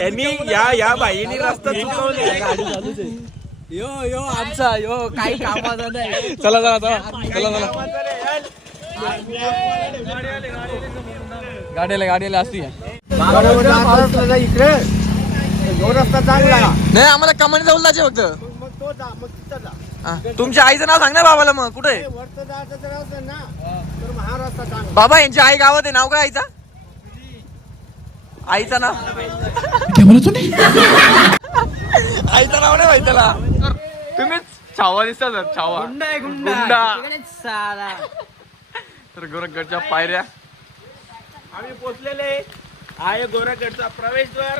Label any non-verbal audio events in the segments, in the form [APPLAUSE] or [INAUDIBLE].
यांनी या या बाईनी रस्ता चुकवले यो यो आमचा यो काही कामाचा नाही. चला चला चला. चला चला. गाडीला गाडीला असती इकडे. जो रस्ता चांगला. नाही आम्हाला कमानी जाऊन जायचे फक्त. मग तो जा मग तिथं जा. तुमच्या आईचं नाव सांग ना बाबाला मग. कुठे? बाबा यांची आई गावात आहे. नाव काय आईचा? आईचं नाव? आईचं नाव नाही माहिती त्याला तुम्हीच छावा दिसता सर छावा. गुंडा तर गोरखगडच्या पायऱ्या. आम्ही पोचलेले आहे गोरागडचा प्रवेशद्वार.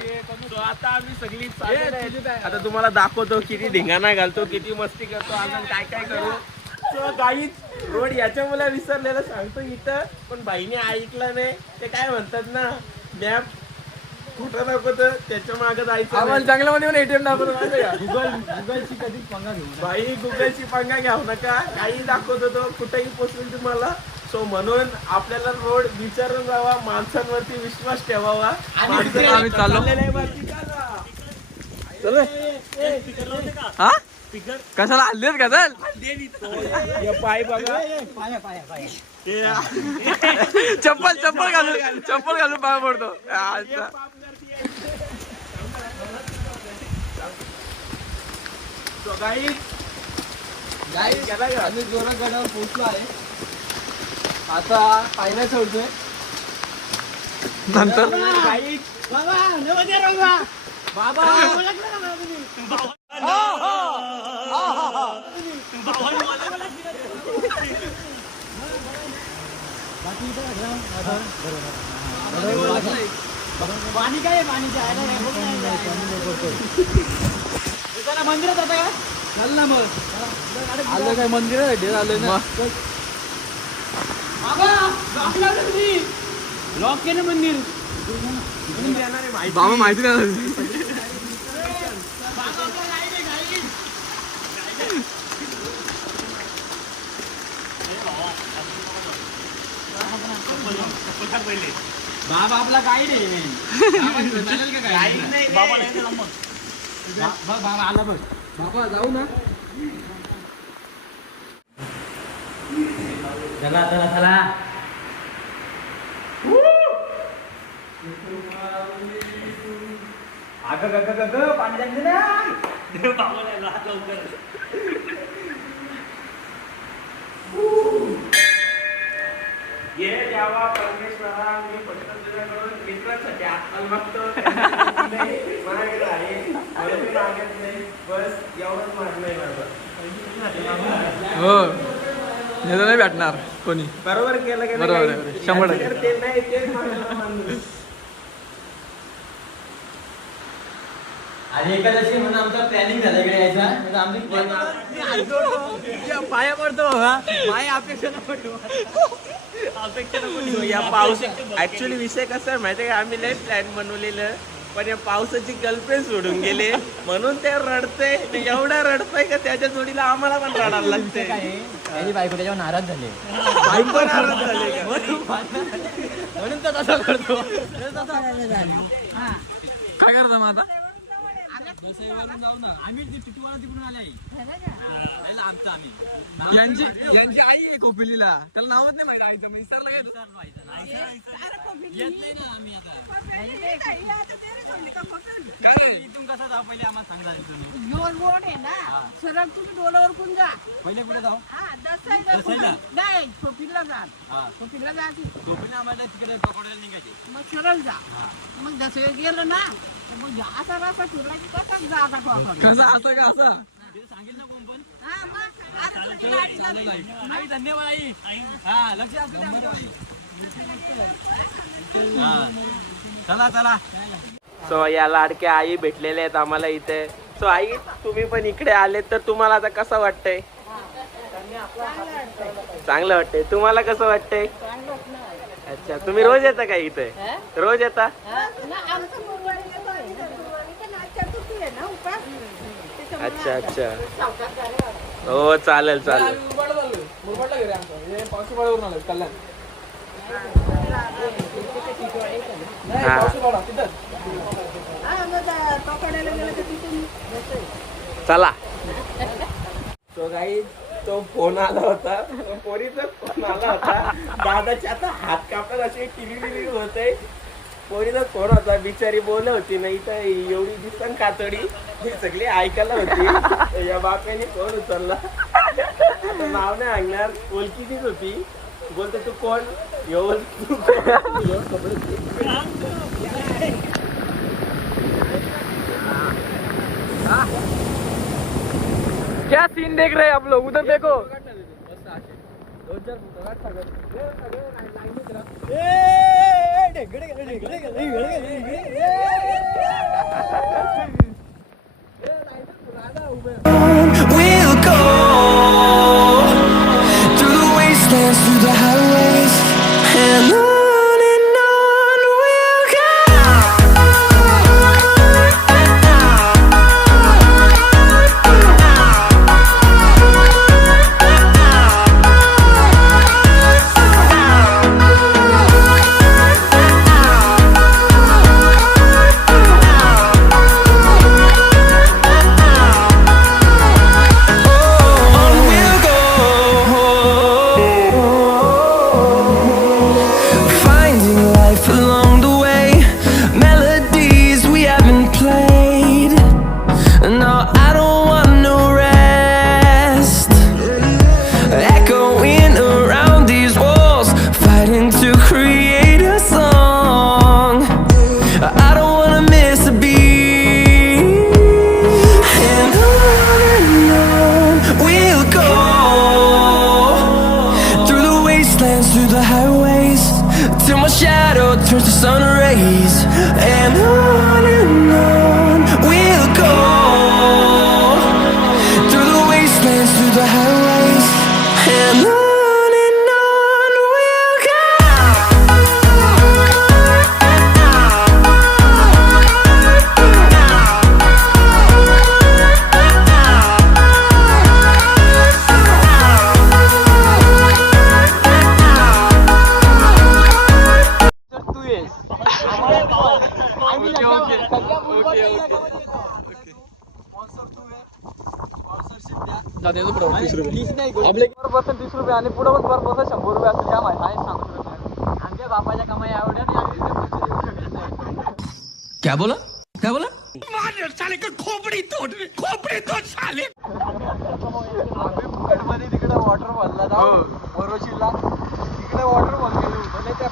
तो आता आम्ही सगळी चाललेलो आहे. आता तुम्हाला दाखवतो किती धिंगाणा घालतो किती मस्ती करतो अजून काय काय करू. So guys, रोड याच्या मला विसरलेलं सांगतो इथं. पण बाईने ऐकलं नाही. ते काय म्हणतात ना मॅप कुठं दाखवतं त्याच्यामागे जायचं आम्हाला नाही. चांगल्या मध्ये एटीएम का? गुगल गुगलची कधी पंगा घेऊ बाई गुगलची पंगा घ्याव नका. काही दाखवतो तो कुठेही पोचवेल तुम्हाला. सो म्हणून आपल्याला रोड विचारून जावा माणसांवरती विश्वास ठेवावा. माणसं- आम्ही चाललो. चाललेलं आहे वरती चला. चल हा? कशाला हल्लेत का चल? हे पाय बघा. पाया पाया पाया. चप्पल चप्पल घालून चप्पल घालून पाय पडतो. अच्छा. Guys, गाईस गेला का? आम्ही जोरागडावर पोहोचलो आहे. आता पायऱ्या चढतोय. नंतर? बाबा बाबा ओळखलं का मला तुम्ही? पाणी काय आहे? पाणी काय आहे? नाही, बघ नाही, नाही. चला, मंदिरात आता का? चल ना मग. आलं काय मंदिर आलं ना बाबा लॉक लावलं तुम्ही? लॉक केलं मंदिर. बाबा माहिती नाही बाबा आपला [LAUGHS] नाही चालेल का काय बाबा बाबा आला बघ बाबा जाऊ ना चला चला चला अगं गग गग पाणी लागले ना ये द्यावा परमेश्वरा मी पटकन तुझ्याकडून मित्रांसाठी आत्मा मागतो नाही, मागे आहे. मला ते मागत नाही बस एवढंच मागणं आहे माझं हो नाही भेटणार कोणी. बरोबर केलं का नाही? बरोबर आहे. शंभर टक्के. ते नाही तेच. आणि एकादशी म्हणून आमचा प्लॅनिंग झाला इकडे यायचा. म्हणजे आमची पाया पडतो पाया अपेक्षा पडतो So, या पाऊस ऍक्च्युली विषय कसा आहे माहितीये का? आम्ही लय प्लॅन बनवलेलं. पण या पावसाची गर्लफ्रेंड सोडून गेले. म्हणून ते रडते. एवढा रडतोय का त्याच्या जोडीला आम्हाला पण रडायला लागते त्याची बायको त्याच्यावर नाराज झाले. बायको नाराज झाले का? म्हणून तर तसा करतो. काय करता मग आता? आम्ही टिटवाला तिकडून आले आमचं आम्ही यांची यांची आई आहे कोपिलीला त्याला नावच नाही माहिती आईचं मी विसरला काय येत नाही ना आम्ही आता काय इथून कसा जाऊ पहिले आम्हाला सांगा तुम्ही दोन रोड आहे ना सरळ तुम्ही डोलावर कोण जा पहिले कुठे जाऊ हा? कोण- नाही जा हा शॉपिंगला जा आम्हाला तिकडे पकोड्याला निघायचे मग सरळ जा मग दसऱ्या गेलं ना असा रस्ता फिरला की. कसा? असा का असा? तिथे सांगेल ना कोण पण हा मग आई धन्यवाद आई. हा लक्ष असू दे आमच्यावर. हा. चला चला. सो या लाडक्या आई भेटलेल्या आहेत आम्हाला इथे. सो आई तुम्ही पण इकडे आले तर तुम्हाला आता कसं वाटतंय? चांगलं वाटतंय. तुम्हाला कसं वाटतंय? अच्छा तुम्ही रोज येता का इथे? रोज येता? अच्छा अच्छा. हो चालेल चालेल. हा चला. तो काही तो फोन आला होता. तो पोरीचा फोन आला होता. दादाच्या आता हात कापतात असे टिली होते. फोन होता? बिचारी बोल होती नाही तर एवढी दिसन कातडी. ही सगळी ऐकायला होती. या बाप्याने फोन उचलला? आता नाव नाही ऐकणार ओळखीचीच होती. बोलतो तू कोण? तू क्या सीन देख रहे हैं आप लोग? उधर देखो। We'll go okay okay okay okay तीस रुपये आणि पुढं पण पर पर्सन शंभर रुपये असेल. काय माहिती आहे सांगू शकत आमच्या बापाच्या कमाई नाही. क्या बोला? क्या बोला? आम्ही फुकटमध्ये तिकडे वॉटर भरला जाऊ. वरोशीला तिकडे वॉटर होतं. नाही त्या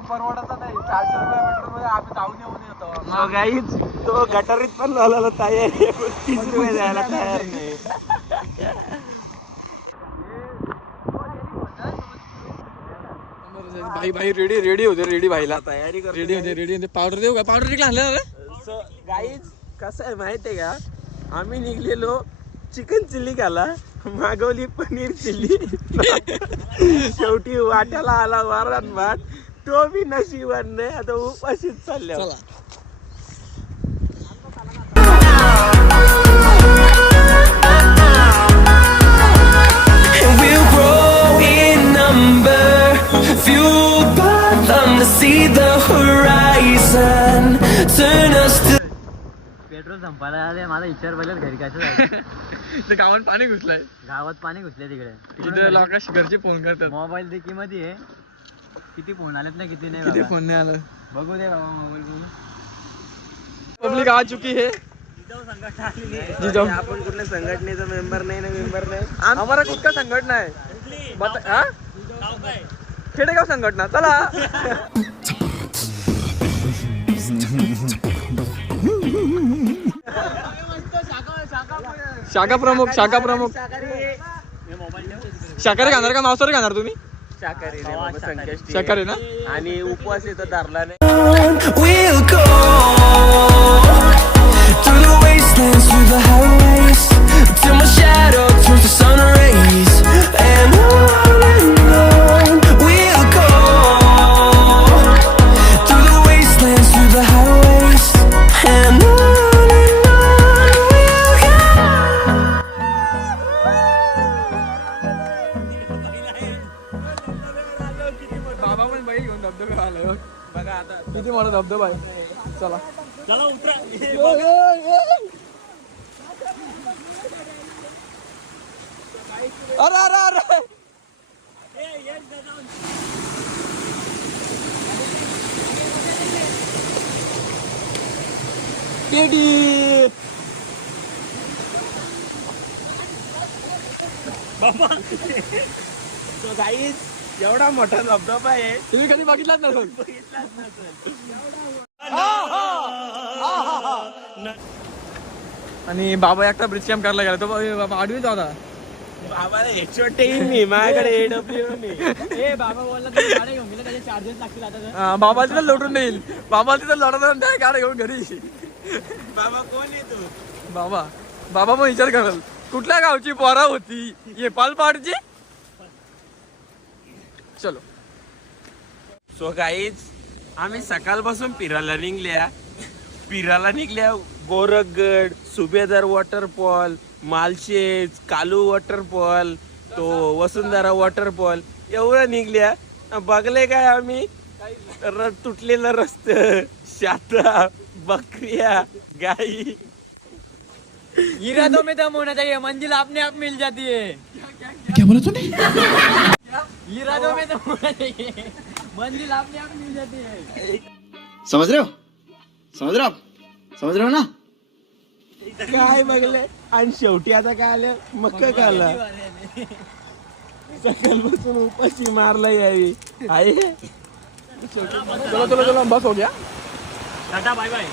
परवडत नाही. चारशे रुपये पेट्रोलमध्ये आम्ही जाऊन येऊन येतो. guys, तो गटारीत पण लावलेला तयार आहे. पण तीस रुपये द्यायला तयार नाही. भाई भाई रेडी रेडी होते रेडी भाईला. तयारी करतो रेडी होते रेडी होते. पावडर देऊ का? पावडर तिकडे आणलं गाईज कसं आहे माहिती आहे का? आम्ही निघलेलो चिकन चिल्ली खाला मागवली पनीर चिल्ली. [LAUGHS] शेवटी वाट्याला आला वारण भात. तो बी नशिबान नाही आता उपाशीच चालल्या. चला. पेट्रोल संपायला आले माझा विचार पडला घरी कसं जायचं? [LAUGHS] ते गावात पाणी घुसलंय. गावात पाणी घुसले तिकडे. तिथे लोक घरचे फोन करतात. मोबाईल देखी मध्ये आहे. किती फोन आलेत ना किती नाही किती बाबा. फोन नाही आलं? बघू दे बाबा मोबाईल पब्लिक आ चुकी है. आपण कुठल्या संघटनेचा मेंबर नाही ना मेंबर नाही. हमारा खुद का संघटना है बता हाँ? खेडेगाव संघटना चला. शाखा प्रमुख शाखा प्रमुख. शाकाहारी खाणार का? मांसाहारी खाणार तुम्ही? शाकाहारी नाही बाबा, संकष्टी आहे. शाकाहारी ना आणि उपवास येतो धरला नाही We'll go through the wastelands, through the highways, till my shadow turns to sun rays. किती मोठा धबधबा आहे चला चला उतरा अरे अरे अरे पेटी So guys, एवढा मोठा धबधबा आहे. तुम्ही कधी बघितलाच नसेल. आणि बाबा एकटा ब्रिज कॅम्प करायला गेला. तो बाबा आडवीच होता बाबाला हेडशॉट येईन मी माझ्याकडे एडब्ल्यू नाही ए बाबा बोलला गाड्या घेऊन गेला त्याचे चार्जेस लागतील आता. बाबा तिथं लोटून येईल बाबा तिथं लोटत नाही गाड्या घेऊन घरी. बाबा कोण आहे तू? बाबा बाबा मग विचार कराल. कुठल्या गावची पोरा होती? ये पालपाडची? चलो. सो गाईज आम्ही सकाळपासून फिरायला निघल्या. फिरायला निघल्या गोरखगड सुभेदार वॉटरफॉल मालशेज कालू वॉटरफॉल तो वसुंधरा वॉटरफॉल एवढं निघल्या. बघले काय आम्ही? र तुटलेलं रस्त शाता बकरिया गाई. इरादों में दम होना चाहिए मंजिल अपने आप मिल जाती है. क्या बोला तूने? इरादों में दम होना चाहिए मंजिल अपने आप मिल जाती. है समझ रहे हो? समझ रहे हो समझ रहे हो ना? काय बघले? आणि शेवटी आता काय आलं? मग काय आलं. सकाळपासून उपाशी मारला यावी. आहे? चलो चलो चलो बस हो गया. Tata bye bye.